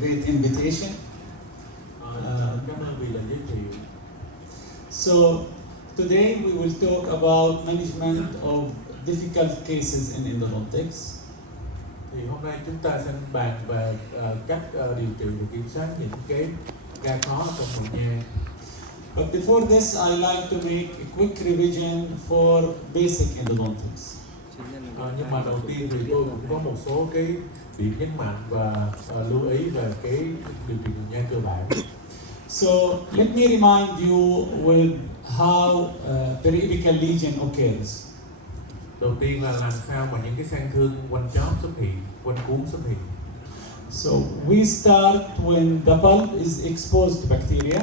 Great invitation. Cảm ơn vì lời giới thiệu. So today we will talk about management of difficult cases in endodontics. Thì hôm nay chúng ta sẽ bàn về cách điều trị và kiểm soát những cái ca khó trong mùa nha. But before this, I like to make a quick revision for basic endodontics. Nhưng mà đầu tiên thì tôi cũng có một số cái điểm nhấn mạnh và lưu ý về cái điều trị mùa nha cơ bản. So let me remind you with how periapical lesion occurs. Đầu tiên là làm sao mà những cái sang thương quanh chóp xuất hiện, quanh cuống xuất hiện. So we start when the pulp is exposed to bacteria.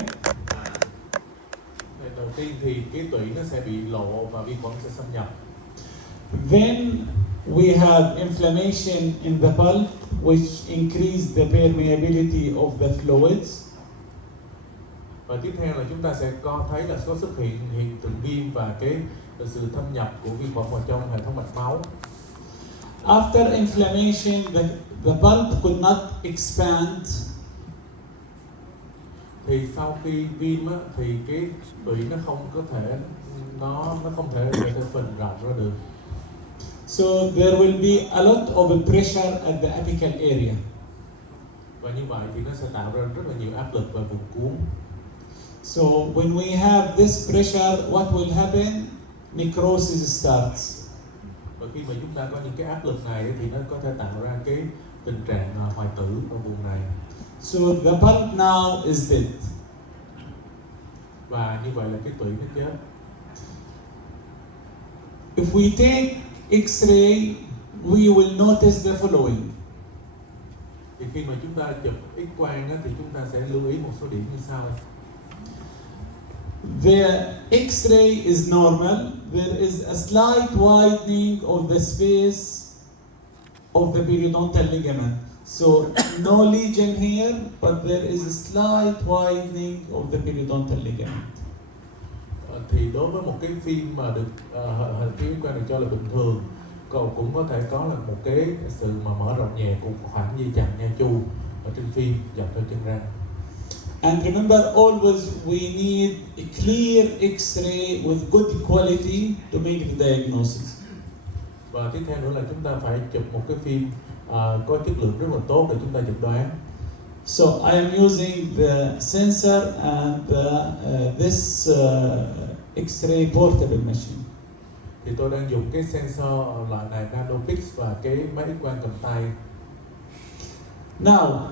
Đầu tiên thì cái tủy nó sẽ bị lộ và vi khuẩn sẽ xâm nhập. Then we have inflammation in the pulp, which increase the permeability of the fluids. Và tiếp theo là chúng ta sẽ có thấy là có xuất hiện hiện tượng viêm và cái sự thâm nhập của vi khuẩn vào trong hệ thống mạch máu. After inflammation, the pulp could not expand. Thì sau khi viêm á, thì cái tủy nó không thể phình rộng ra được. So there will be a lot of pressure at the apical area. Và như vậy thì nó sẽ tạo ra rất là nhiều áp lực vào vùng cuống. So when we have this pressure, what will happen? Necrosis starts. Và khi mà chúng ta có những cái áp lực này thì nó có thể tạo ra cái tình trạng hoại tử ở vùng này. So the pulp now is dead. Và như vậy là cái tủy nó chết. If we take X-ray, we will notice the following. Thì khi mà chúng ta chụp X-quang á, thì chúng ta sẽ lưu ý một số điểm như sau. The X-ray is normal. There is a slight widening of the space of the periodontal ligament. So no lesion here, but there is a slight widening of the periodontal ligament. Thì đối với một cái phim mà được hình phim X-quang được cho là bình thường, cũng có thể có là một cái sự mà mở rộng nhẹ của khoảng dây chằng nha chu ở trên phim dọc theo chân răng. And remember, always we need a clear X-ray with good quality to make the diagnosis. Và tiếp theo nữa là chúng ta phải chụp một cái phim có chất lượng rất là tốt để chúng ta chẩn đoán. So I am using the sensor and this X-ray portable machine. Thì tôi đang dùng cái sensor loại này Nanopix và cái máy X-quang cầm tay. Now,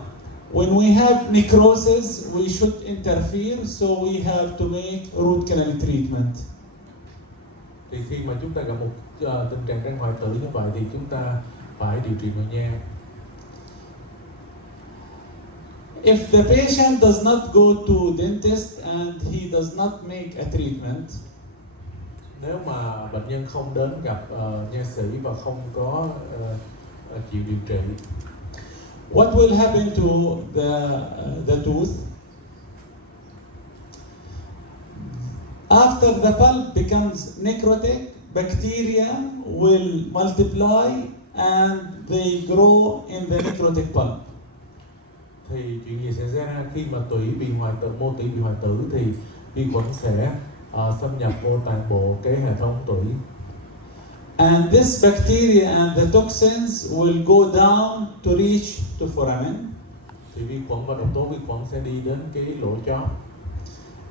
when we have necrosis, we should interfere, so we have to make root canal treatment. Thì khi mà chúng ta gặp một tình trạng răng hoại tử như vậy thì chúng ta phải điều trị màng nha. If the patient does not go to dentist and he does not make a treatment, nếu mà bệnh nhân không đến gặp nha sĩ và không có chịu điều trị, what will happen to the tooth? After the pulp becomes necrotic, bacteria will multiply and they grow in the necrotic pulp. Thì chuyện gì sẽ xảy ra khi mà tủy bị hoại tử, mô tủy bị hoại tử thì vi khuẩn sẽ xâm nhập vô toàn bộ cái hệ thống tủy. And this bacteria and the toxins will go down to reach to foramen. Thì vi khuẩn và độc tố vi khuẩn sẽ đi đến cái lỗ chóp.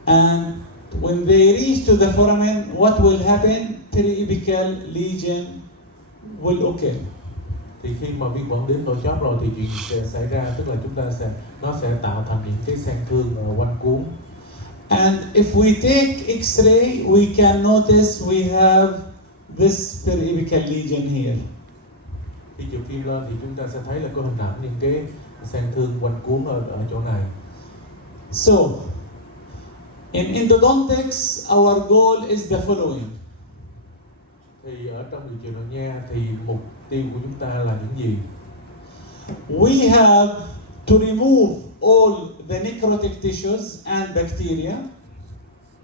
And when they reach to the foramen, what will happen? Periapical lesion will occur. Thì khi mà vi khuẩn đến lỗ chóp rồi thì chuyện sẽ xảy ra, tức là nó sẽ tạo thành những cái sang thương quanh cuống. And if we take X-ray, we can notice we have this periapical lesion here. Khi chụp phim lên thì chúng ta sẽ thấy là có hình ảnh những cái sang thương quanh cuống ở chỗ này. So, in endodontics, our goal is the following. Thì ở trong điều trị màng nha thì mục tiêu của chúng ta là những gì? We have to remove all the necrotic tissues and bacteria.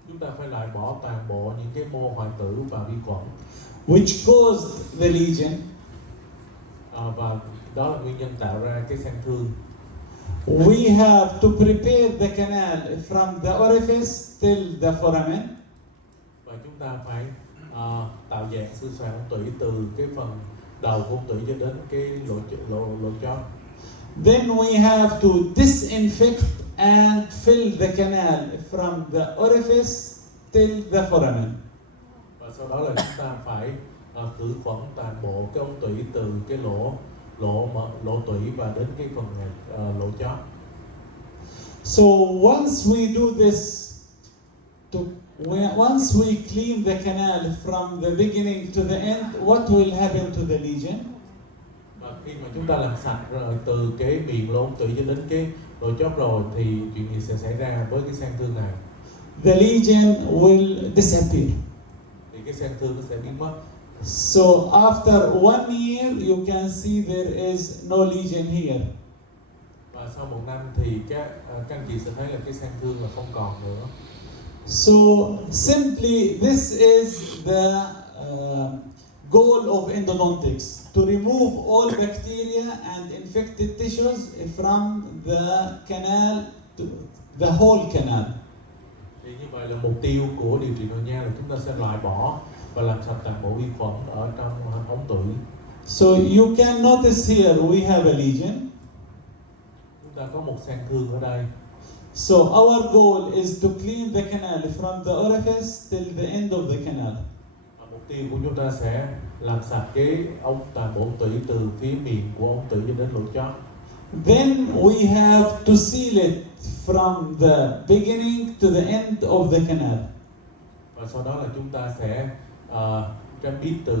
Chúng ta phải loại bỏ toàn bộ những cái mô hoại tử và vi khuẩn which caused the lesion. Và đó là nguyên nhân tạo ra cái sang thương. We have to prepare the canal from the orifice till the foramen. Và chúng ta phải tạo dạng sơ soạn ống tủy từ cái phần đầu của ống tủy cho đến cái lỗ chót. Then we have to disinfect and fill the canal from the orifice till the foramen. Và sau đó là chúng ta phải khử khuẩn toàn bộ cái ống tủy từ cái lỗ tủy và đến cái phần lỗ chót. So once we do this, once we clean the canal from the beginning to the end, what will happen to the lesion? Và khi mà chúng ta làm sạch rồi từ cái miệng lỗ ống tủy cho đến cái lỗ chót rồi thì chuyện gì sẽ xảy ra với cái sang thương này? The lesion will disappear. Thì cái sang thương nó sẽ biến mất. So after 1 year, you can see there is no lesion here. Và sau 1 năm thì các anh chị sẽ thấy là cái sang thương là không còn nữa. So simply, this is the goal of endodontics, to remove all bacteria and infected tissues from the canal, to the whole canal. Thì như vậy là mục tiêu của điều trị nội nha là chúng ta sẽ loại bỏ và làm sạch toàn bộ vi khuẩn ở trong ống tủy. So you can notice here we have a lesion. Chúng ta có một sang thương ở đây. So our goal is to clean the canal from the orifice till the end of the canal. Và mục tiêu của chúng ta sẽ làm sạch cái toàn bộ ống tủy từ phía miệng của ống tủy cho đến lỗ chót. Then we have to seal it from the beginning to the end of the canal. Và sau đó là chúng ta sẽ trang bít từ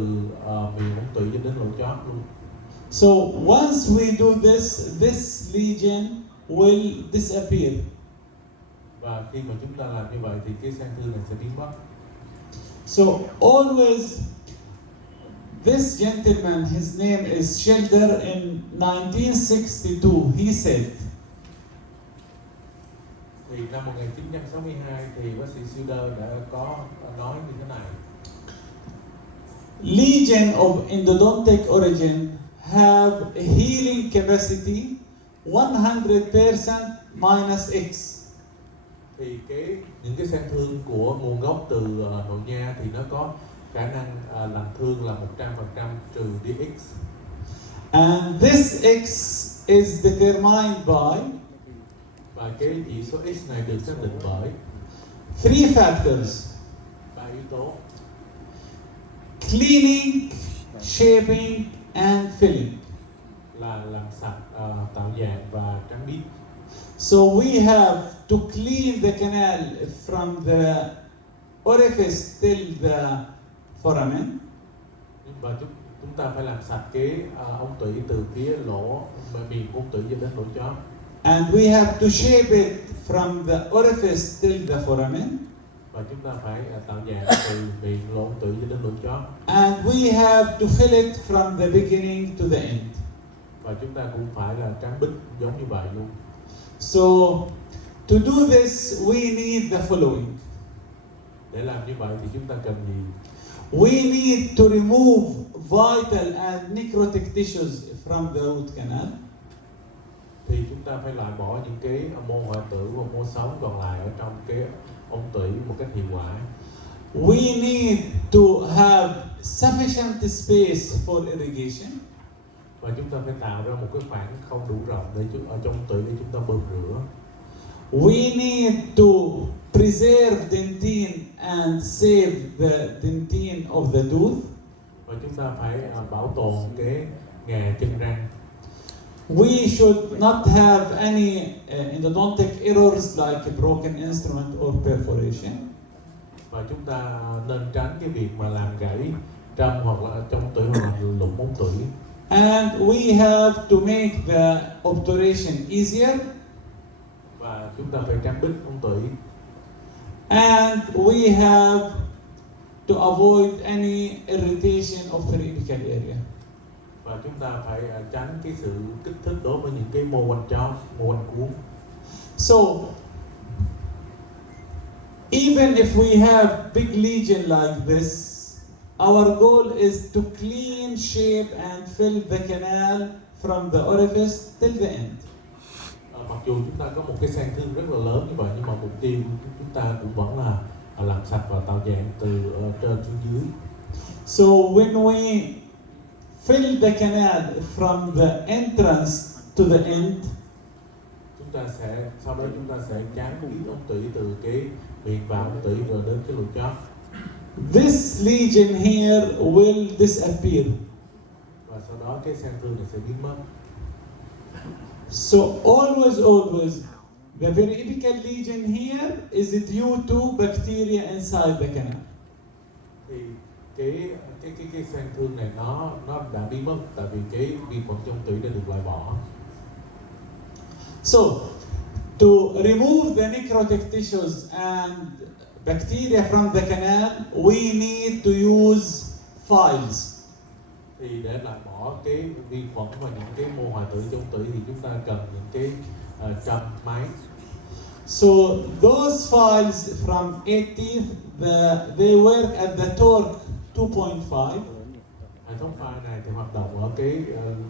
miệng ống tủy cho đến lỗ chót luôn. So once we do this lesion will disappear. Và khi mà chúng ta làm như vậy thì cái sang thương này sẽ biến mất. So always, this gentleman, his name is Schilder, in 1962, he said, Thì năm 1962 thì bác sĩ Schilder đã có nói như thế này. lesion of endodontic origin have healing capacity 100% minus X. Thì những cái sang thương của nguồn gốc từ nội nha thì nó có khả năng làm thương là 100% trừ đi X. And this X is determined by Và cái chỉ số X này được xác định bởi 3 factors: 3 yếu tố: cleaning, shaping, and filling. là làm sạch, tạo dạng và trắng bít. So we have to clean the canal from the orifice till the foramen. Và chúng ta phải làm sạch cái ống tủy từ phía miệng ống tủy cho đến lỗ chót. And we have to shape it from the orifice till the foramen. Và chúng ta phải tạo dạng từ miệng lỗ ống tủy cho đến lỗ chót. And we have to fill it from the beginning to the end. Và chúng ta cũng phải là trắng bít giống như vậy luôn. So to do this we need the following. Để làm như vậy thì chúng ta cần gì? We need to remove vital and necrotic tissues from the root canal. Thì chúng ta phải loại bỏ những cái mô hoại tử và mô sống còn lại ở trong cái ống tủy một cách hiệu quả. We need to have sufficient space for irrigation. Và chúng ta phải tạo ra một cái khoảng không đủ rộng để ở trong ống tủy để chúng ta bơm rửa. We need to preserve dentine and save the dentine of the tooth. Và chúng ta phải bảo tồn cái ngà chân răng. We should not have any endodontic errors like a broken instrument or perforation. Và chúng ta nên tránh cái việc mà làm gãy trong hoặc là trong tủy hoặc là lủng ống tủy. And we have to make the obturation easier. Và chúng ta phải trắng bít ống tủy. And we have to avoid any irritation of the apical area. Và chúng ta phải tránh cái sự kích thích đối với những cái mô quanh chóp, mô quanh cuống. So even if we have big lesion like this, our goal is to clean, shape and fill the canal from the orifice till the end. mặc dù chúng ta có một cái sang thương rất là lớn như vậy, nhưng mà mục tiêu của chúng ta cũng vẫn là làm sạch và tạo dạng từ trên xuống dưới. So when we fill the canal from the entrance to the end, Chúng ta sẽ sau đó chúng ta sẽ chán ít ống tủy từ cái miệng vào ống tủy rồi đến cái lỗ chót. this lesion here will disappear. Và sau đó cái sang thương này sẽ biến mất. So always, the periapical lesion here is due to bacteria inside the canal. Thì cái sang thương này nó đã biến mất tại vì cái vi khuẩn trong tủy đã được loại bỏ. So to remove the necrotic tissues and bacteria from the canal, we need to use files. Thì để loại bỏ cái vi khuẩn và những cái mô hoại tử trong tủy thì chúng ta cần những cái trâm máy. So those files from 8 teeth, they work at the torque 2.5. Hệ thống pha này thì hoạt động ở cái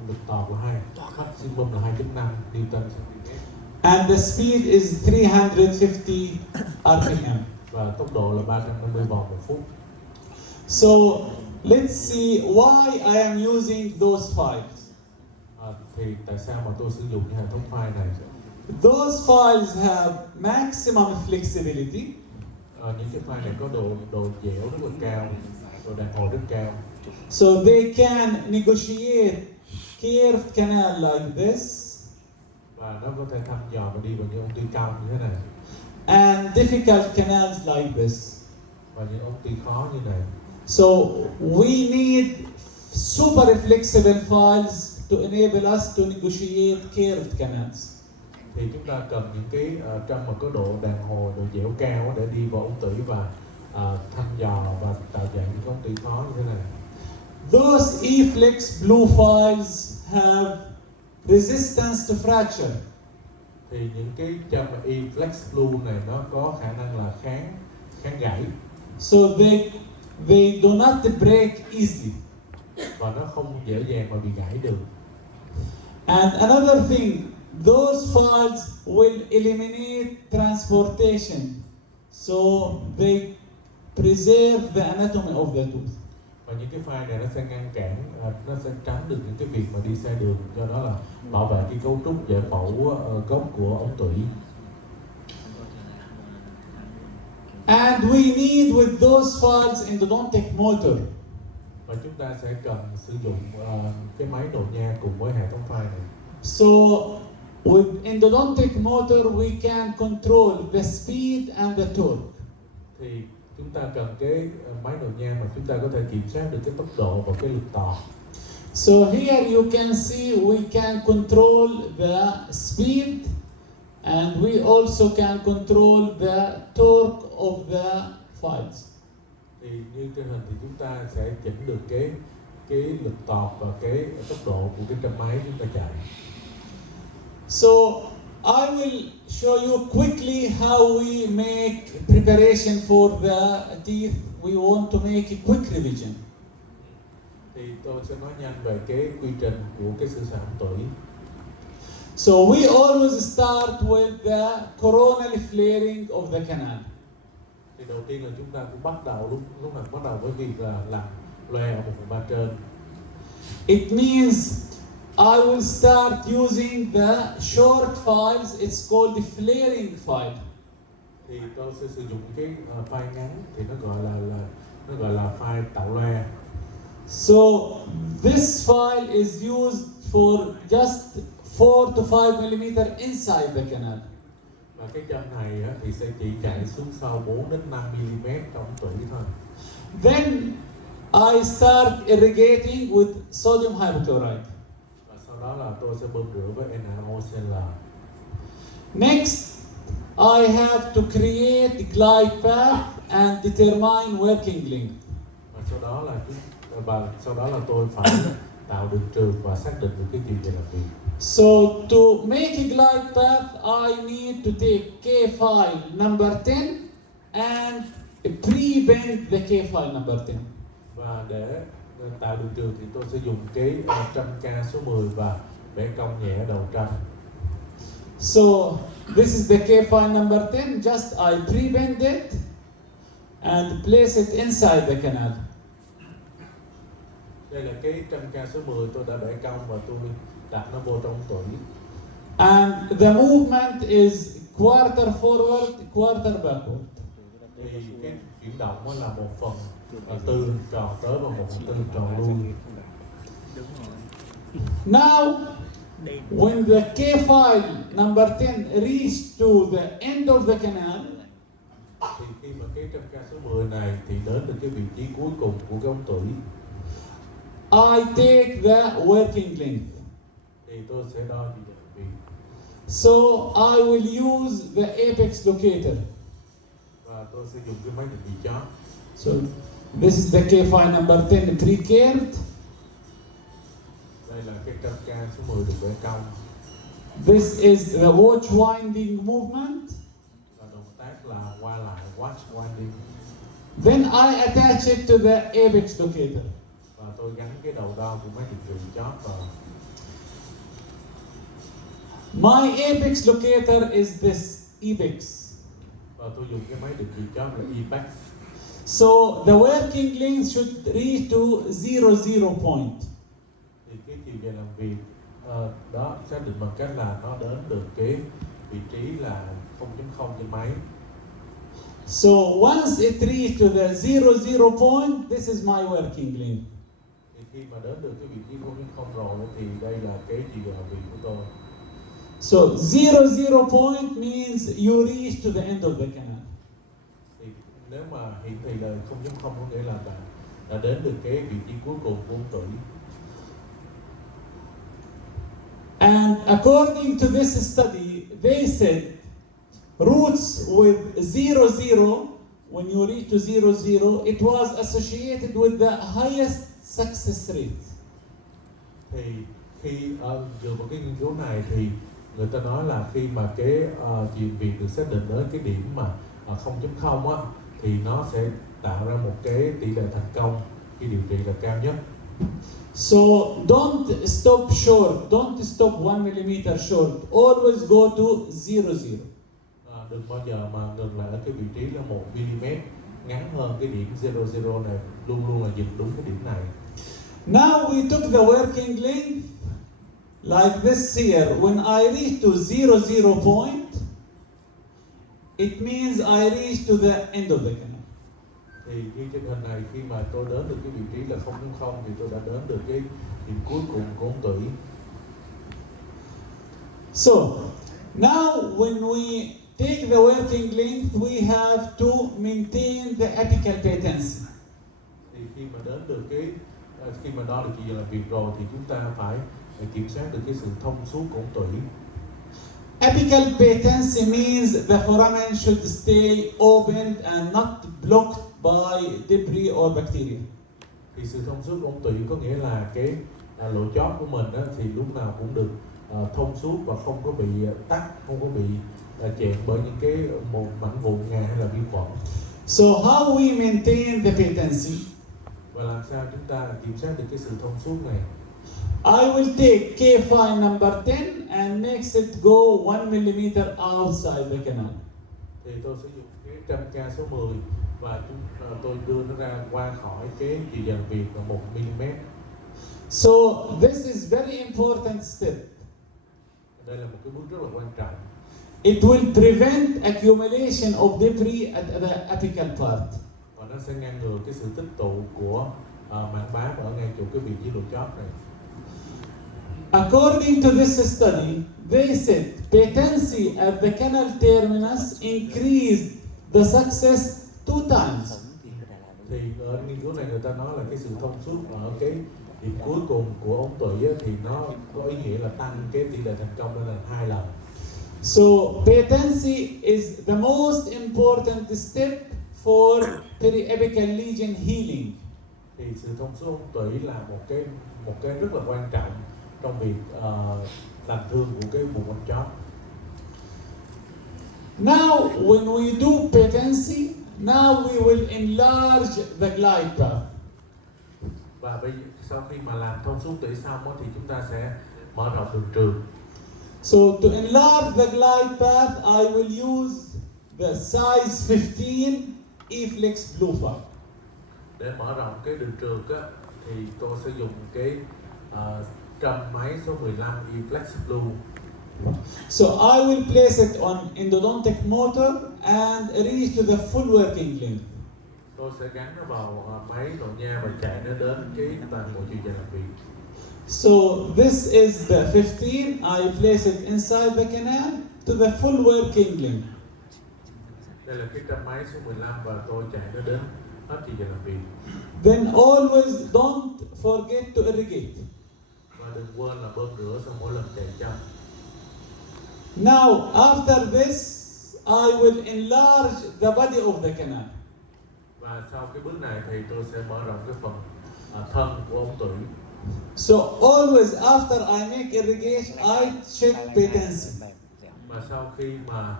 lực tọt là maximum là 2.5 Newton cm. And the speed is 350 RPM. Và tốc độ là 350 vòng một phút. So let's see why I am using those files. Thì tại sao mà tôi sử dụng cái hệ thống file này? Those files have maximum flexibility. Những cái file này có độ dẻo rất là cao, độ đàn hồi rất cao. So they can negotiate curved canal like this. Và nó có thể thăm dò và đi vào những ống tủy cong như thế này. And difficult canals like this. Và những ống tủy khó như này. So we need super flexible files to enable us to negotiate curved canals. Thì chúng ta cần những cái trâm mà có độ đàn hồi, độ dẻo cao để đi vào ống tủy và thăm dò và tạo dạng những ống tủy khó như thế này. Those E-flex blue files have resistance to fracture. Thì những cái trâm E-flex blue này nó có khả năng là kháng gãy. So they do not break easily. Và nó không dễ dàng mà bị gãy được. And another thing, those files will eliminate transportation. So they preserve the anatomy of the tooth. Và những cái file này nó sẽ ngăn cản, nó sẽ tránh được những cái việc mà đi xe đường, do đó là bảo vệ cái cấu trúc giải phẫu gốc của ống tủy. And we need with those files endodontic motor. Và chúng ta sẽ cần sử dụng cái máy độ nha cùng với hệ thống file này. So with endodontic motor we can control the speed and the torque. Thì chúng ta cần cái máy độ nha mà chúng ta có thể kiểm soát được cái tốc độ và cái lực tọt. So here you can see we can control the speed and we also can control the torque of the files. Thì như trên hình thì chúng ta sẽ chỉnh được cái lực tọt và cái tốc độ của cái trâm máy chúng ta chạy. So I will show you quickly how we make preparation for the teeth. We want to make a quick revision. Thì tôi sẽ nói nhanh về cái quy trình của cái sửa sản tủy. So we always start with the coronal flaring of the canal. Thì đầu tiên là chúng ta cũng bắt đầu lúc nào bắt đầu với việc là làm loe ở 1/3 trên. It means I will start using the short files. It's called the flaring file. Thì tôi sẽ sử dụng cái file ngắn thì nó gọi là file tạo loe. So this file is used for just 4 to 5 millimeter inside the canal. Và cái châm này thì sẽ chỉ chạy xuống sâu 4 đến 5 mm trong tủy thôi. Then I start irrigating with sodium hypochlorite. Và sau đó là tôi sẽ bơm rửa với NaOCl. Next, I have to create a glide path and determine working length. Và sau đó là tôi phải tạo đường trường và xác định được cái chiều dài làm việc. So to make a glide path, I need to take K file number 10 and pre-bend the K file number 10. Và để tạo đường trường thì tôi sẽ dùng cái trâm K số 10 và bẻ cong nhẹ đầu trâm. So this is the K file number 10. Just I pre-bend it and place it inside the canal. Đây là cái trăm ca số 10 tôi đã bẻ cong và tôi đặt nó vô trong tủy. And the movement is quarter forward, quarter backward. Thì cái chuyển động đó là 1/4 tròn tới và 1/4 tròn lui. Now, when the K file number 10 reached to the end of the canal, Thì khi mà cái trăm ca số 10 này thì đến được cái vị trí cuối cùng của cái ống tủy, I take the working length. thì tôi sẽ đo chiều dài vì. So I will use the apex locator. Và tôi sẽ dùng cái máy định vị chót. So this is the K file number 10 pre-curved. Đây là cái trăm ca số 10 được bẻ cong. This is the watch winding movement. Và động tác là qua lại watch winding. Then I attach it to the apex locator. Và tôi gắn cái đầu đo của máy định vị chót vào. My apex locator is this apex. Và tôi dùng cái máy định vị chót là apex. So the working length should reach to 0 point. Thì cái chiều dài làm việc đó xác định bằng cách là nó đến được cái vị trí là 0.0 trên máy. So once it reached to the 0 point, this is my working length. Thì khi mà đến được cái vị trí 0.0 rồi thì đây là cái chiều dài làm việc của tôi. So 0 point means you reach to the end of the canal. Thì nếu mà hiển thị là 0.0 có nghĩa là bạn đã đến được cái vị trí cuối cùng của ống tủy. And according to this study, they said routes with 0, when you reach to 0, it was associated with the highest success rate. Thì khi dựa vào cái nghiên cứu này thì người ta nói là khi mà cái chiều việc được xác định ở cái điểm mà 0.0 á, thì nó sẽ tạo ra một cái tỷ lệ thành công khi điều trị là cao nhất. So don't stop short, don't stop 1 millimeter short, always go to 0. Đừng bao giờ mà ngừng lại ở cái vị trí là 1 mm ngắn hơn cái điểm 0 này, luôn luôn là dừng đúng cái điểm này. Now we took the working length like this here. When I reach to 0 point, it means I reach to the end of the canal. Thì như trên hình này, khi mà tôi đến được cái vị trí là 0.0 thì tôi đã đến được cái điểm cuối cùng của ống tủy. So now when we take the working length, we have to maintain the apical patency. Thì khi mà đến được cái khi mà đo được chiều dài làm việc rồi thì chúng ta phải kiểm soát được cái sự thông suốt của ống tủy. Apical patency means the foramen should stay open and not blocked by debris or bacteria. Thì sự thông suốt của ống tủy có nghĩa là cái lỗ chót của mình đó, thì lúc nào cũng được thông suốt và không có bị tắc, không có bị chèn bởi những cái một mảnh vụn ngà hay là vi khuẩn. So how we maintain the patency? Và làm sao chúng ta kiểm soát được cái sự thông suốt này? I will take K file number 10 and makes it go 1 millimeter outside the canal. Thì tôi sẽ dùng cái trăm ca số 10 và tôi đưa nó ra qua khỏi cái chiều dài việc là 1 mm. So this is very important step. Đây là một cái bước rất là quan trọng. It will prevent accumulation of debris at the apical part. Và nó sẽ ngăn ngừa cái sự tích tụ của mảng bám ở ngay chỗ cái vị trí lỗ chót này. According to this study, they said patency at the canal terminus increased the success 2 times. Thì ở nghiên cứu này người ta nói là cái sự thông suốt ở cái điểm cuối cùng của ống tủy thì nó có ý nghĩa là tăng cái tỷ lệ thành công lên là 2 lần. So patency is the most important step for periapical lesion healing. Thì sự thông suốt ống tủy là một cái rất là quan trọng trong việc lành thương của cái vùng ống chót. Now when we do patency, now we will enlarge the glide path. Và sau khi mà làm thông suốt tủy xong thì chúng ta sẽ mở rộng đường trường. So to enlarge the glide path, I will use the size 15 E-Flex Blue File. Để mở rộng cái đường trượt á, thì tôi sẽ dùng cái trầm máy số 15 E-Flex Blue. So I will place it on endodontic motor and reach to the full working length. Tôi sẽ gắn nó vào máy nội nha và chạy nó đến cái toàn bộ chiều dài làm việc. So this is the 15. I place it inside the canal to the full working length. Đây là cái trầm máy số 15 và tôi chạy nó đến hết chiều dài làm việc. Then always don't forget to irrigate. Và đừng quên là bơm rửa sau mỗi lần chạy trong. Now after this, I will enlarge the body of the canal. Và sau cái bước này thì tôi sẽ mở rộng cái phần thân của ống tủy. So always after I make irrigation, I check patency. Và sau khi mà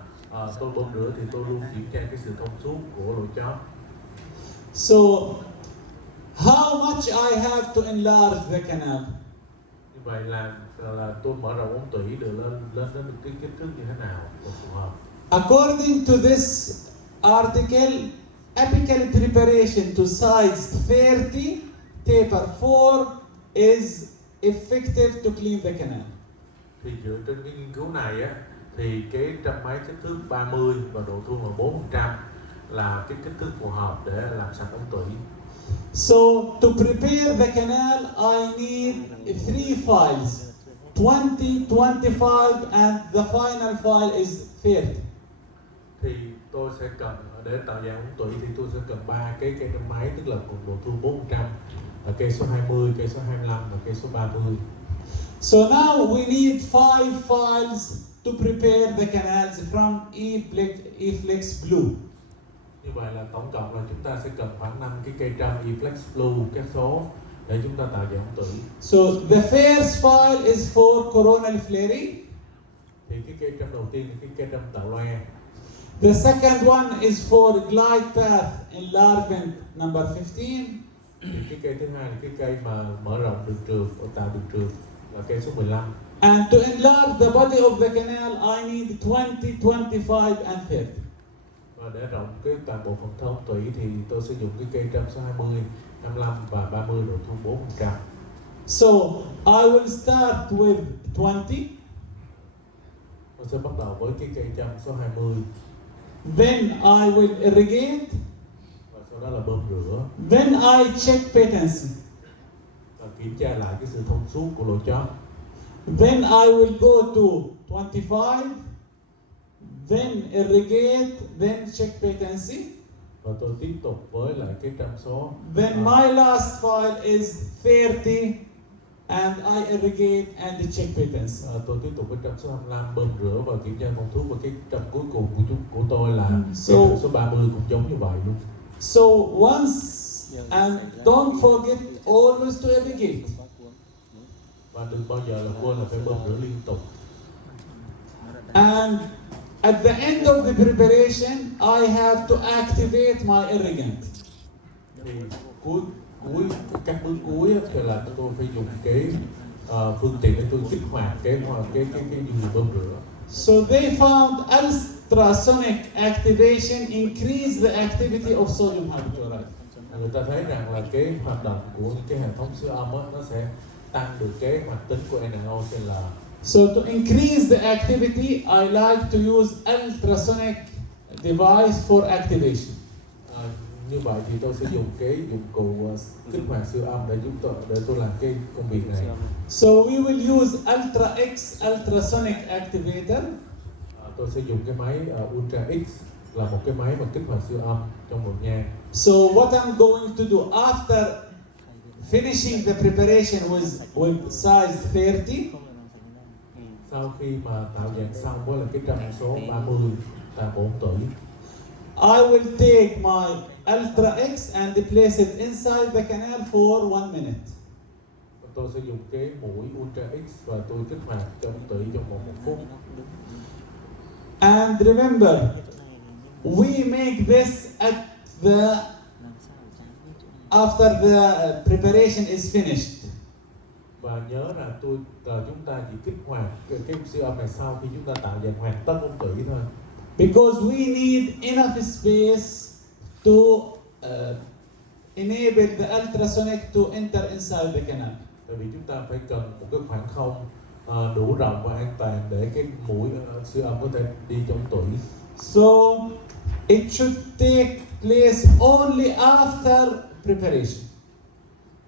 tôi bơm rửa thì tôi luôn kiểm tra cái sự thông suốt của lỗ chóp. So how much I have to enlarge the canal? Như vậy là tôi mở rộng ống tủy được lên đến được cái kích thước như thế nào phù hợp. According to this article, apical preparation to size 30, taper 4 is effective to clean the canal. Thì dựa trên cái nghiên cứu này á, thì cái trầm máy kích thước 30 và độ thuôn là 4% là cái kích thước phù hợp để làm sạch ống tủy. So to prepare the canal, I need 3 files, 20, 25, and the final file is 30. Thì tôi sẽ cần để tạo dạng ống tủy thì tôi sẽ cần 3 cái cây trầm máy, tức là cùng độ thuôn 4%, là cây số 20, cây số 25 và cây số 30. So now we need 5 files to prepare the canals from E-Flex Blue. Như vậy là tổng cộng là chúng ta sẽ cần khoảng 5 cái cây trâm E-Flex Blue các số để chúng ta tạo dạng ống tủy. So the first file is for coronal flaring. Thì cái cây trâm đầu tiên là cái cây trâm tạo loe. The second one is for glide path enlargement number 15. Thì cái cây thứ hai là cái cây mà mở rộng đường trượt, tạo đường trượt là cây số 15. And to enlarge the body of the canal, I need 20, 25, and 30. Và để rộng cái toàn bộ phần thân ống tủy thì tôi sẽ dùng cái cây trâm số 20, 25 và 30 độ thuôn 4%. So I will start with 20. Tôi sẽ bắt đầu với cái cây trâm số 20. Then I will irrigate. Và sau đó là bơm rửa. Then I check patency. Và kiểm tra lại cái sự thông suốt của lỗ chóp. Then I will go to 25. Then irrigate. Then check patency. Và tôi tiếp tục với lại cái trâm số. Then my last file is 30. And I irrigate and check patency. Tôi tiếp tục với trâm số 25 bơm rửa và kiểm tra thông suốt, và cái trâm cuối cùng của tôi là So- cái trâm số 30 cũng giống như vậy luôn. So once, and don't forget always to irrigate. Và đừng bao giờ là quên là phải bơm rửa liên tục. And at the end of the preparation, I have to activate my irrigant. Thì cuối các bước cuối á, thì là tôi phải dùng cái phương tiện để tôi kích hoạt cái dung bơm rửa. So they found ultrasonic activation increase the activity of sodium hypochlorite. Người ta thấy rằng là cái hoạt động của những cái hệ thống siêu âm á, nó sẽ tăng được cái hoạt tính của NaOCl. So to increase the activity, I like to use ultrasonic device for activation. Như vậy thì tôi sẽ dùng cái dụng cụ kích hoạt siêu âm để tôi làm cái công việc này. So we will use Ultra X ultrasonic activator. Tôi sẽ dùng cái máy Ultra X, là một cái máy mà kích hoạt siêu âm trong một nha. So what I'm going to do after finishing the preparation with size 30, Sau khi mà tạo dạng xong với là cái trâm số 30 toàn bộ ống tủy, I will take my Ultra X and place it inside the canal for 1 minute. tôi sẽ dùng cái mũi Ultra X và tôi kích hoạt cho ống tủy trong vòng 1 phút. And remember, we make this at after the preparation is finished. Và Và nhớ là chúng ta chỉ kích hoạt cái siêu âm này sau khi chúng ta tạo dàn hoàn tất ống tủy thôi. Because we need enough space to enable the ultrasonic to enter inside the canal. Tại vì chúng ta phải cần một cái khoảng không đủ rộng và an toàn để cái mũi siêu âm có thể đi trong tủy. So it should take place only after preparation.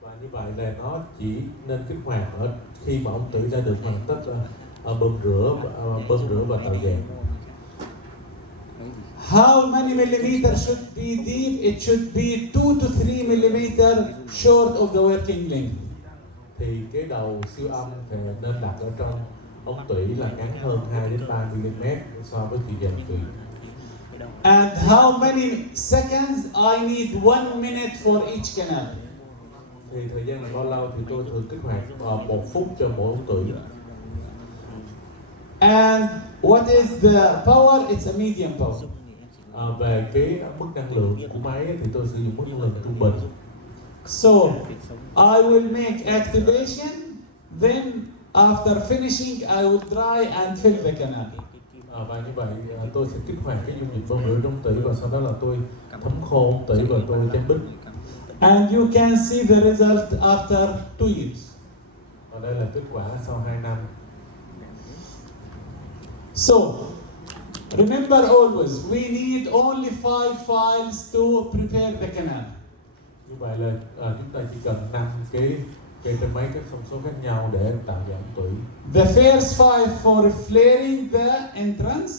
Và như vậy là nó chỉ nên kích hoạt ở khi mà ống tủy đã được hoàn tất bơm rửa và tạo dàn. How many millimeters should be deep? It should be 2 to 3 millimeter short of the working length. Thì cái đầu siêu âm thì nên đặt ở trong ống tủy là ngắn hơn 2 đến 3 mm so với chiều dài tủy. And how many seconds? I need 1 minute for each canal. Thì thời gian là bao lâu thì tôi thường kích hoạt 1 phút cho mỗi ống tủy. And what is the power? It's a medium power. Về cái mức năng lượng của máy thì tôi sử dụng mức năng lượng trung bình. So I will make activation, then after finishing I will dry and fill the canal. Và như vậy tôi sẽ kích hoạt cái dung dịch bơm rửa trong tủy và sau đó là tôi thấm khô ống tủy và tôi chấm bích. And you can see the result after 2 years. Và đây là kết quả sau 2 năm. So remember always, we need only 5 files to prepare the canal. Như vậy là chúng ta chỉ cần 5 cái trên máy các thông số khác nhau để tạo ra ống tủy. The first 5 for flaring the entrance.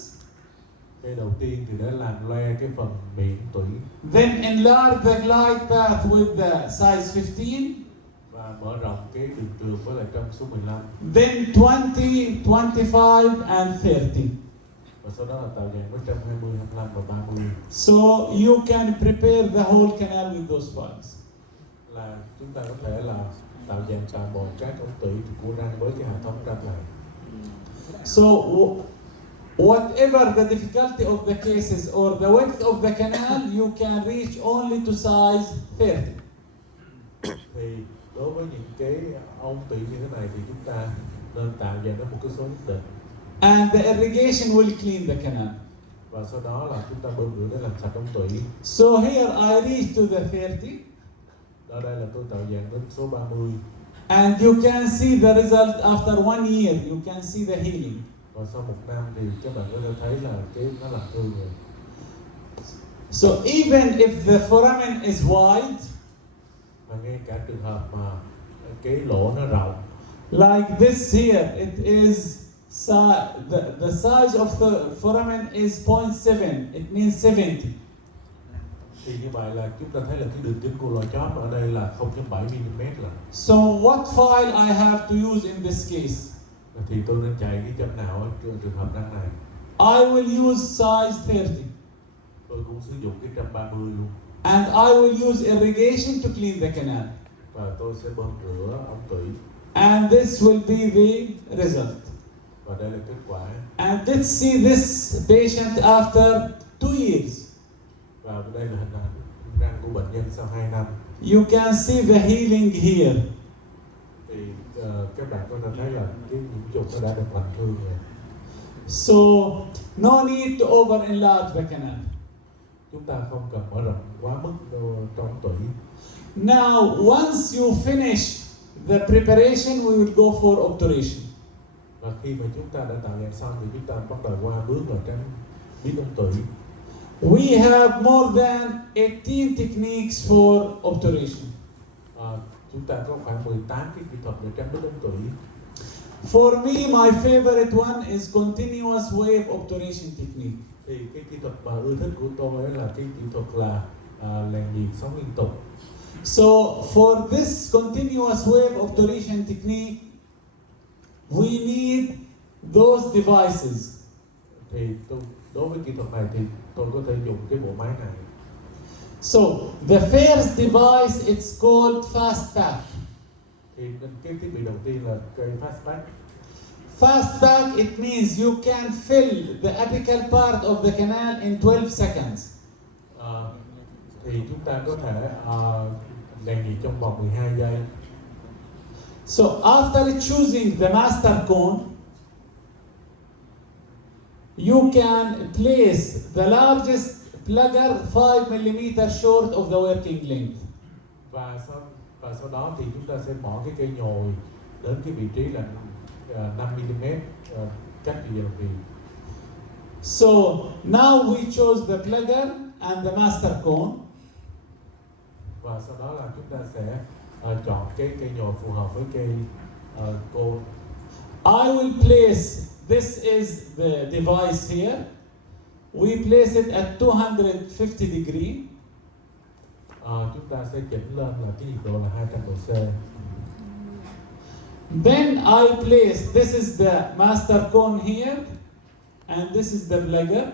Cái đầu tiên thì để làm loe cái phần miệng tủy. Then enlarge the glide path with the size 15. Và mở rộng cái đường trường với lại trong số 15. Then 20, 25 and 30. Và sau đó là tạo dàn với 120, 25 và 30. So you can prepare the whole canal with those files. Là chúng ta có thể là tạo dàn toàn bộ các ống tủy của răng với cái hệ thống răng này. So whatever the difficulty of the cases or the width of the canal, you can reach only to size 30. Thì đối với những cái ống tủy như thế này thì chúng ta nên tạo dàn đến một cái số nhất định. And the irrigation will clean the canal. Và sau đó là chúng ta bơm rửa để làm sạch ống tủy. So here I reach to the 30. Ở đây là tôi tạo dàn đến số 30. And you can see the result after 1 year. You can see the healing. Và sau 1 năm thì các bạn có thể thấy là cái nó làm hư rồi. So even if the foramen is wide, Và ngay cả trường hợp mà cái lỗ nó rộng, like this here, it is the size of the foramen is 0.7. It means 70. thì như vậy là chúng ta thấy là cái đường kính của lỗ chóp ở đây là 0.7 mm là. So what file I have to use in this case? Thì tôi nên chạy cái châm nào ở trường hợp răng này? I will use size 30. Tôi cũng sử dụng cái 130 luôn. And I will use irrigation to clean the canal. Và tôi sẽ bơm rửa ống tủy. And this will be the result. Và đây là kết quả. And let's see this patient after 2 years. Và đây là hình ảnh răng của bệnh nhân sau 2 năm. You can see the healing here. Thì các bạn có thể thấy là cái nhiễm trùng nó đã được lành thương rồi. So no need to over enlarge the canal. Chúng ta không cần mở rộng quá mức trong ống tủy. Now once you finish the preparation, we will go for obturation. Và khi mà chúng ta đã tạo dàn xong thì chúng ta bắt đầu qua bước là tránh biến ống tủy. We have more than 18 techniques for obturation. Chúng ta có khoảng 18 cái kỹ thuật để tránh biến ống tủy. For me, my favorite one is continuous wave obturation technique. Thì cái kỹ thuật mà ưa thích của tôi là cái kỹ thuật là làn điền sóng liên tục. So for this continuous wave obturation technique, we need those devices. Thì đối với kỹ thuật này thì tôi có thể dùng cái bộ máy này. So the first device, it's called fast pack. Thì cái thiết bị đầu tiên là cây fast pack. Fast pack, it means you can fill the apical part of the canal in 12 seconds. Thì chúng ta có thể làn điền trong vòng 12 giây. So after choosing the master cone, you can place the largest plugger 5 mm short of the working length. và sau đó thì chúng ta sẽ bỏ cái cây nhồi đến cái vị trí là 5 mm cách dây đồng tiền. So now we chose the plugger and the master cone. Và sau đó là chúng ta sẽ chọn cái cây nhồi phù hợp với cây cone. I will place, this is the device here. We place it at 250 degree. Chúng ta sẽ chỉnh lên là cái nhiệt độ là 200 độ C. Then I place, this is the master cone here, and this is the plugger.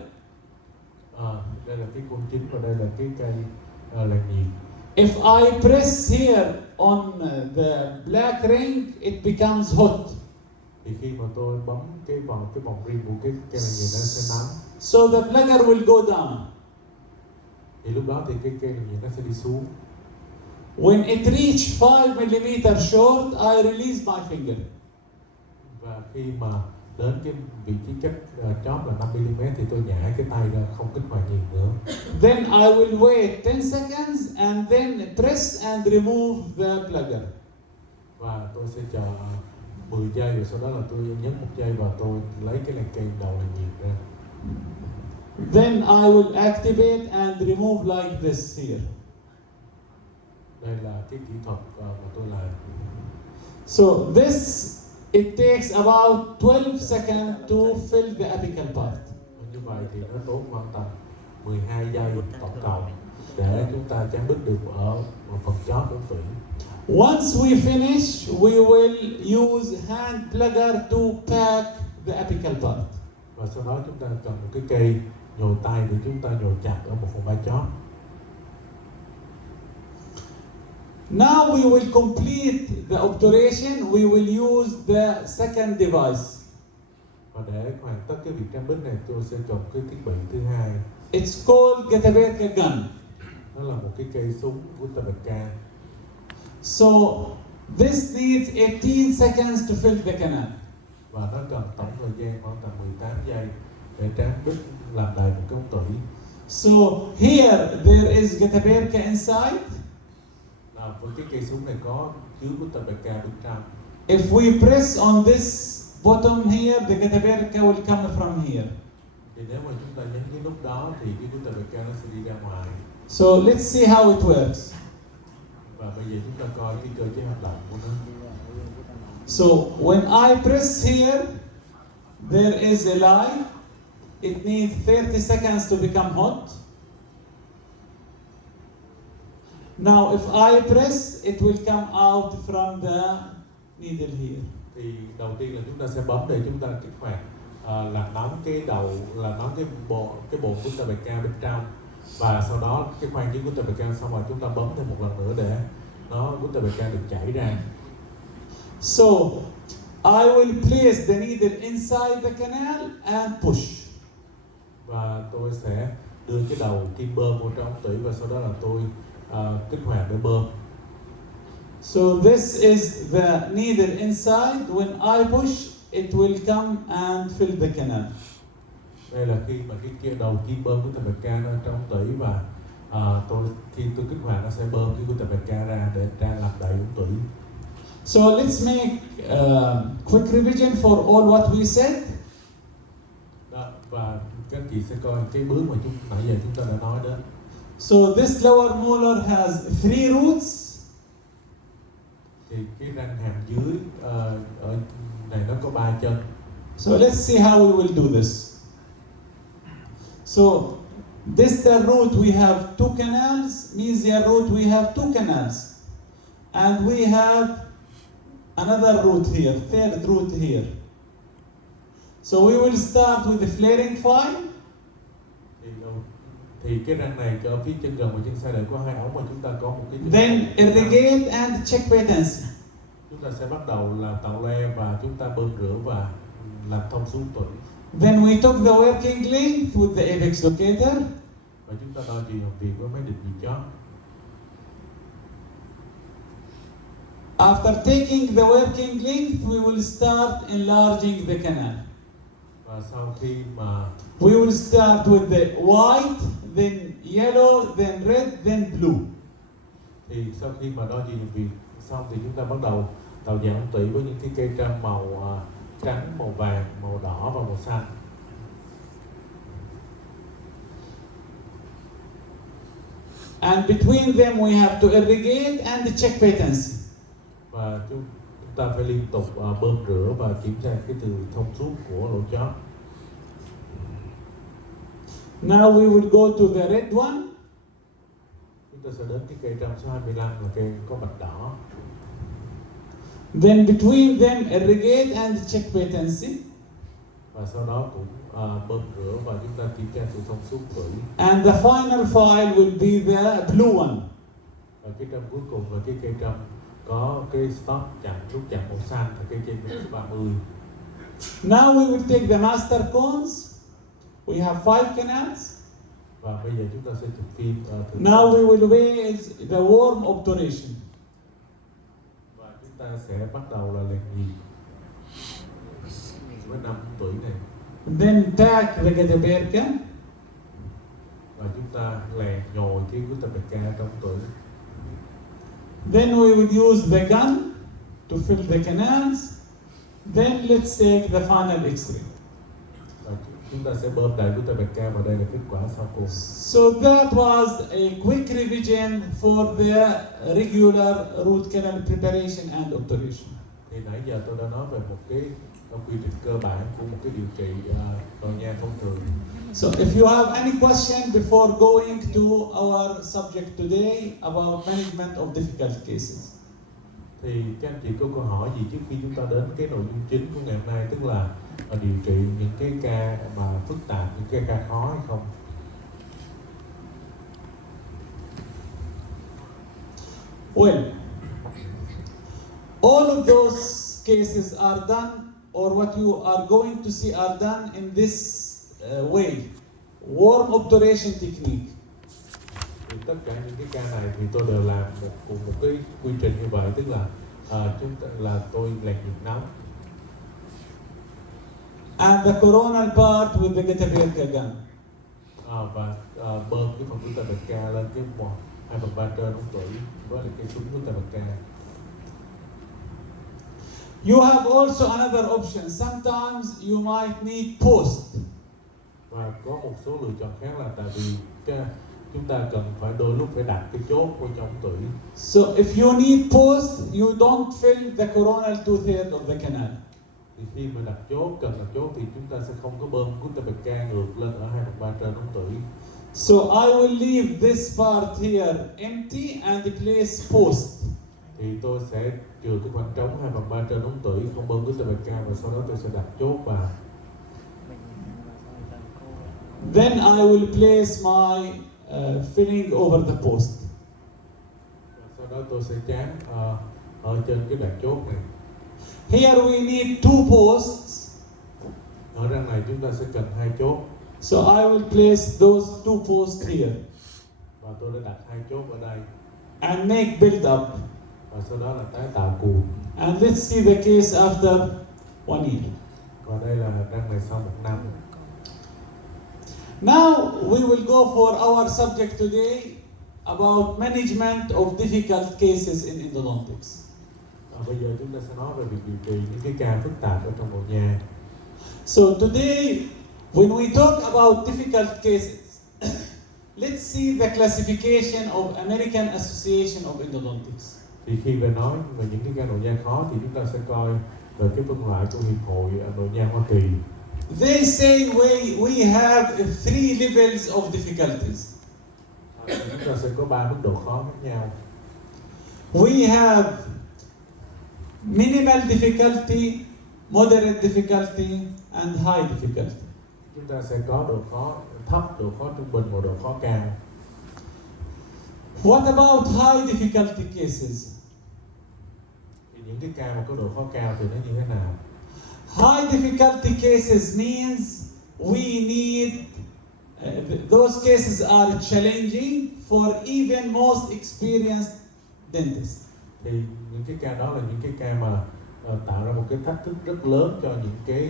Đây là cái cone chính và đây là cái cây làn nhiệt. If I press here on the black ring, it becomes hot. Thì khi mà tôi bấm cái vòng ring của cái làn nhiệt nó sẽ nóng. So the plugger will go down. Thì lúc đó thì cái cây làn nhiệt nó sẽ đi xuống. When it reach 5 mm short, I release my finger. Và khi mà đến cái vị trí cách chóp là 5 mm thì tôi nhả cái tay ra, không kích hoạt nhiệt nữa. Then I will wait 10 seconds and then press and remove the plugger. Và tôi sẽ chờ 10 giây rồi sau đó là tôi nhấn 1 giây và tôi lấy cái làn cây đầu làn nhiệt ra. Then I will activate and remove like this here. Đây là cái kỹ thuật mà tôi làm. So this, it takes about 12 seconds to fill the apical part. Như vậy thì nó tốn khoảng tầm 12 giây tổng cộng để chúng ta chấm đích được ở phần chóp của phỉ. Once we finish, we will use hand plugger to pack the apical part. Và sau đó chúng ta cần một cái cây nhồi tay để chúng ta nhồi chặt ở một phần vai chóp. Now we will complete the obturation. We will use the second device. Và để hoàn tất cái việc chấm đích này, tôi sẽ chọn cái thiết bị thứ hai. It's called Getaberka gun. Nó là một cái cây súng của Getaberka. So this needs 18 seconds to fill the canal. Và nó cần tổng thời gian khoảng tầm 18 giây để trám đích làm đầy một cái ống tủy. So here there is Getaberka inside. Với cái cây súng này có chứa Getaberka bên trong. If we press on this bottom here, the Getaberka will come from here. Thì nếu mà chúng ta nhấn cái nút đó thì cái Getaberka nó sẽ đi ra ngoài. So let's see how it works. Và bây giờ chúng ta coi cái cơ chế hoạt động của nó. So when I press here, there is a light. It needs 30 seconds to become hot. Now if I press, it will come out from the needle here. Thì đầu tiên là chúng ta sẽ bấm để chúng ta kích hoạt làm nóng cái đầu, làm nóng cái bộ của Getaberka bên trong. Và sau đó cái khoang dưới của Getaberka xong rồi chúng ta bấm thêm một lần nữa để nó Getaberka được chảy ra. So I will place the needle inside the canal and push. Và tôi sẽ đưa cái đầu kim bơm vào trong ống tủy và sau đó là tôi kích hoạt để bơm. So this is the needle inside. When I push, it will come and fill the canal. Đây là khi mà cái đầu kim bơm của Getaberka nó trong ống tủy và khi tôi kích hoạt nó sẽ bơm cái Getaberka ra để làm đầy ống tủy. So let's make quick revision for all what we said. Đó, và các anh chị sẽ coi cái bước mà nãy giờ chúng ta đã nói đến. So this lower molar has 3 roots. Thì cái răng hàm dưới ở này nó có 3 chân. So let's see how we will do this. So distal root we have 2 canals, mesial root we have 2 canals, and we have another root here, third root here. So we will start with the flaring fine. Thì cái răng này ở phía chân gần và chân sai lại có 2 ống mà chúng ta có một cái. Then irrigate and check patency. Chúng ta sẽ bắt đầu là tạo le và chúng ta bơm rửa và làm thông xuống tủy. Then we took the working length with the apex locator. Và chúng ta đo chiều làm việc với máy định vị chóp. After taking the working length, we will start enlarging the canal. Và sau khi mà We will start with the white, then yellow, then red, then blue. thì sau khi mà đo chiều nhược Việt xong thì chúng ta bắt đầu tạo dạng ống tủy với những cái cây trăm màu trắng, màu vàng, màu đỏ và màu xanh. And between them we have to irrigate and check patency. Và chúng ta phải liên tục bơm rửa và kiểm tra cái từ thông suốt của lỗ chóp. Now we will go to the red one. Chúng ta sẽ đến cái cây trăm số 25 là cây có vạch đỏ. Then between them irrigate and check patency. Và sau đó cũng bơm rửa và chúng ta kiểm tra sự thông suốt tủy. And the final file will be the blue one. Và cái trăm cuối cùng là cái cây trăm có cái stop chặn, nút chặn màu xanh là cây cây số 30. Now we will take the master cones. We have 5 canals. Và bây giờ chúng ta sẽ chụp phim thử. Now we will weigh the worm obturation. Và chúng ta sẽ bắt đầu là lèn nhịp với 5 tuổi này. Then tack the getaperca. Và chúng ta lèn nhồi cái getaperca trong tuổi. Then we will use the gun to fill the canals. Then let's take the final X-ray. Và chúng ta sẽ bơm đầy getaperca và đây là kết quả sau cùng. So that was a quick revision for the regular root canal preparation and obturation. Thì nãy giờ tôi đã nói về một cái quy trình cơ bản của một cái điều trị nội nha thông thường. So if you have any question before going to our subject today about management of difficult cases. Thì các anh chị có câu hỏi gì trước khi chúng ta đến cái nội dung chính của ngày hôm nay, tức là điều trị những cái ca mà phức tạp, những cái ca khó hay không? Well, all of those cases are done, or what you are going to see are done in this way, worm obturation technique. Thì tất cả những cái ca này thì tôi đều làm một cái quy trình như vậy, tức là tôi lèn nhịp nóng. And the coronal part with the getaperca gun. Và bơm cái phần getaperca lên cái 2/3 trên ống tủy với lại cái súng getaperca. You have also another option. Sometimes you might need post. Và có một số lựa chọn khác là tại vì chúng ta cần phải đôi lúc phải đặt cái chốt ở trong tủy. So if you need post, you don't fill the coronal 2/3 of the canal. Thì khi mà đặt chốt, cần đặt chốt thì chúng ta sẽ không có bơm getaperca ngược lên ở 2/3 trên ống tủy. So I will leave this part here empty and place post. Thì tôi sẽ trừ cái khoảng trống 2/3 trên ống tủy, không bơm getaperca, và sau đó tôi sẽ đặt chốt vào. Then I will place my filling over the post. Và sau đó tôi sẽ tráng ở trên cái đoạn chốt này. Here we need 2 posts. Ở răng này chúng ta sẽ cần 2 chốt. So I will place those 2 posts here. Và tôi đã đặt 2 chốt ở đây. And make build up. Và sau đó là tái tạo cuồng. And let's see the case after 1 year. Và đây là răng này sau 1 năm. Now we will go for our subject today about management of difficult cases in endodontics. Bây giờ chúng ta sẽ nói về việc điều trị những cái ca phức tạp ở trong nội nha. So today, when we talk about difficult cases, let's see the classification of American Association of Endodontics. Thì khi về nói về những cái ca nội nha khó thì chúng ta sẽ coi về cái phân loại của Hiệp hội Nội nha Hoa Kỳ. They say we have 3 levels of difficulties. Chúng ta sẽ có 3 mức độ khó khác nhau. We have minimal difficulty, moderate difficulty, and high difficulty. Chúng ta sẽ có độ khó thấp, độ khó trung bình và độ khó cao. What about high difficulty cases? Thì những cái ca mà có độ khó cao thì nó như thế nào? High difficulty cases means we need, those cases are challenging for even most experienced dentists. Thì những cái ca đó là những cái ca mà tạo ra một cái thách thức rất lớn cho những cái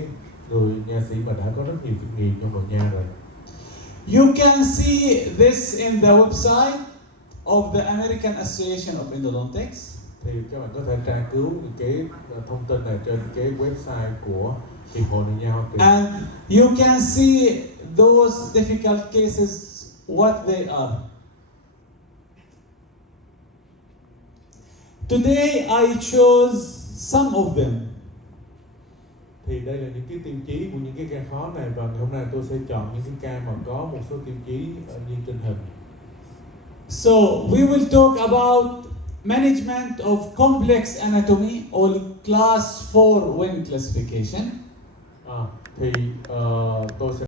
người nha sĩ mà đã có rất nhiều kinh nghiệm trong bệnh nha rồi. You can see this in the website of the American Association of Endodontics. Thì các bạn có thể tra cứu những cái thông tin này trên cái website của Hiệp hội Nội nha Hoa Kỳ. And you can see those difficult cases, what they are. Today I chose some of them. Thì đây là những cái tiêu chí của những cái ca khó này, và ngày hôm nay tôi sẽ chọn những cái ca mà có một số tiêu chí như trên hình. So we will talk about management of complex anatomy or class 4 WIN classification. Thì tôi sẽ